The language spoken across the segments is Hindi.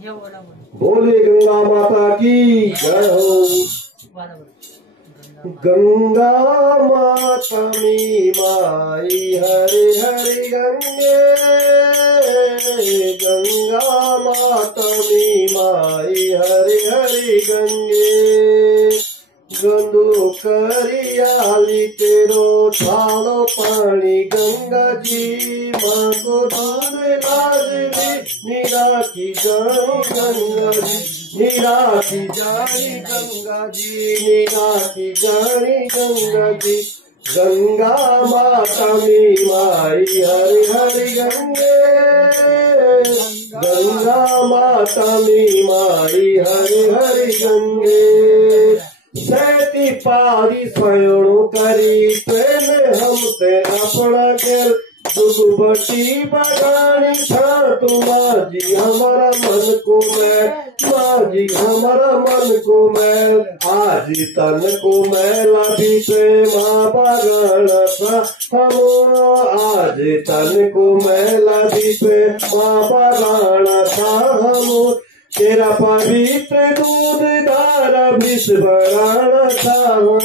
बोले गंगा माता की जय हो। गंगा माता मी माई हरे हरे गंगे, गंगा माता मी माई हरे हरे गंगे। गंदो करियाली तेरो थालो पानी गंगा जी, माँ को दूध लाजली नीरा की जानी गंगा जी, नीरा की जानी गंगा जी, नीरा की जानी गंगा जी। गंगा माता मी माई हरि हरि गंगे, गंगा माता मी माई हरि हरि गंगे। सैती पारी स्वयं करी प्रेम हमसे अपना गेल, दुबटी बगानी था तू माजी हमारा मन को मैं, माजी हमारा मन को मैं। आज तन को मैला भी प्रेमा बगान था हम, आज तन को मैला भी प्रेमा बगान था हम। तेरा पवित्र दूध धारा विष बराना था हम,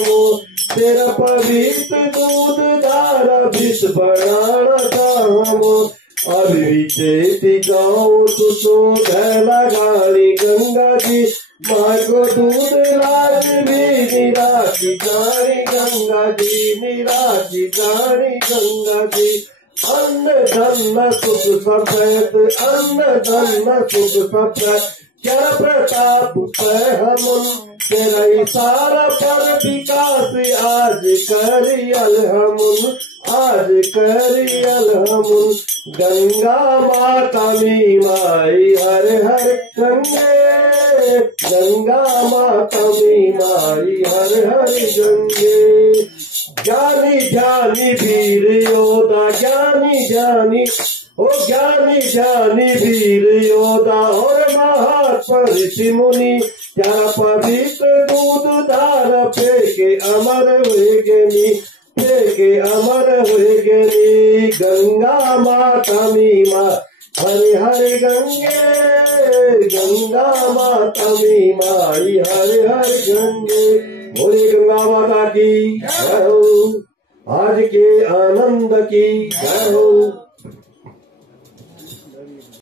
तेरा पवित्र दूध धारा विष बराना था हम। अभी चेती गाँव तुझो धैला गाड़ी गंगा जी, माँ को दूध लाज भी नीरा की गाड़ी गंगा जी, नीरा की गाड़ी गंगा जी। अन्न धन सुख सफेद, अन्न धन सुख सफेद, क्या प्रताप है हम तेरा इशारा पर विकास आज करियल हम, आज करियल हम। गंगा माता मी माई हरे हरे गंगे, गंगा माता मी माई हरे हरे गंगे। ज्ञानी ज्ञानी वीर योदा, ज्ञानी ज्ञानी ओ ज्ञानी ज्ञानी वीर योदा और महात्मा ऋषि मुनि, क्या पवित्र दूध धारा फेंके अमर हुए गेनी, फेंके अमर हुए गेनी। गंगा माता मी माँ हरे हरे गंगे, गंगा माता मी माई हरे हरे गंगे। बोले गंगा माता की जय हो, आज के आनंद की जय हो।